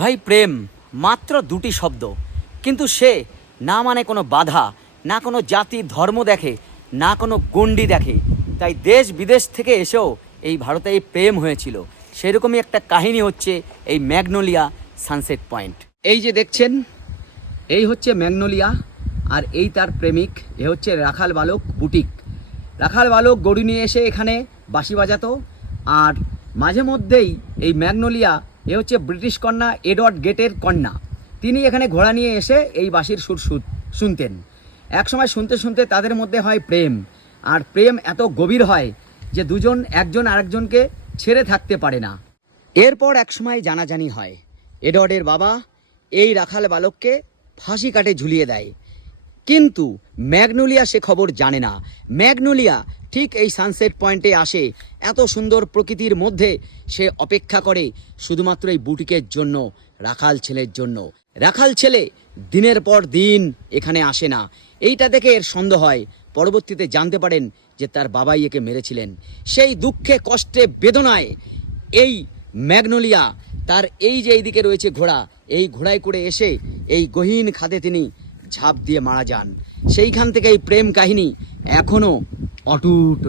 ভাই প্রেম মাত্র দুটি শব্দ, কিন্তু সে না মানে কোনো বাধা, না কোনো জাতি ধর্ম দেখে, না কোনো গণ্ডি দেখে। তাই দেশ বিদেশ থেকে এসেও এই ভারতে এই প্রেম হয়েছিল। সেরকমই একটা কাহিনী হচ্ছে এই ম্যাগনোলিয়া সানসেট পয়েন্ট। এই যে দেখছেন, এই হচ্ছে ম্যাগনোলিয়া, আর এই তার প্রেমিক। এ হচ্ছে রাখাল বালক বুটিক। রাখাল বালক গরু নিয়ে এসে এখানে বাঁশি বাজাতো, আর মাঝে মধ্যেই এই ম্যাগনোলিয়া, এ হচ্ছে ব্রিটিশ কন্যা এডওয়ার্ড গেটের কন্যা, তিনি এখানে ঘোড়া নিয়ে এসে এই বাঁশির সুর শুনতেন। একসময় শুনতে শুনতে তাদের মধ্যে হয় প্রেম, আর প্রেম এত গভীর হয় যে দুজন একজন আরেকজনকে ছেড়ে থাকতে পারে না। এরপর একসময় জানাজানি হয়। এডওয়ার্ডের বাবা এই রাখাল বালককে ফাঁসি কাটে ঝুলিয়ে দেয়, কিন্তু ম্যাগনোলিয়া সে খবর জানে না। ম্যাগনোলিয়া ঠিক এই সানসেট পয়েন্টে আসে, এত সুন্দর প্রকৃতির মধ্যে সে অপেক্ষা করে শুধুমাত্র এই বুটিকের জন্য, রাখাল ছেলের জন্য। রাখাল ছেলে দিনের পর দিন এখানে আসে না। এইটা দেখে এর সন্দেহ হয়। পরবর্তীতে জানতে পারেন যে তার বাবাই একে মেরেছিলেন। সেই দুঃখে কষ্টে বেদনায় এই ম্যাগনোলিয়া তার এই যে এইদিকে রয়েছে ঘোড়া, এই ঘোড়ায় করে এসে এই গহীন খাদে তিনি ঝাঁপ দিয়ে মারা যান। সেইখান থেকে এই প্রেম কাহিনী এখনো অটুট।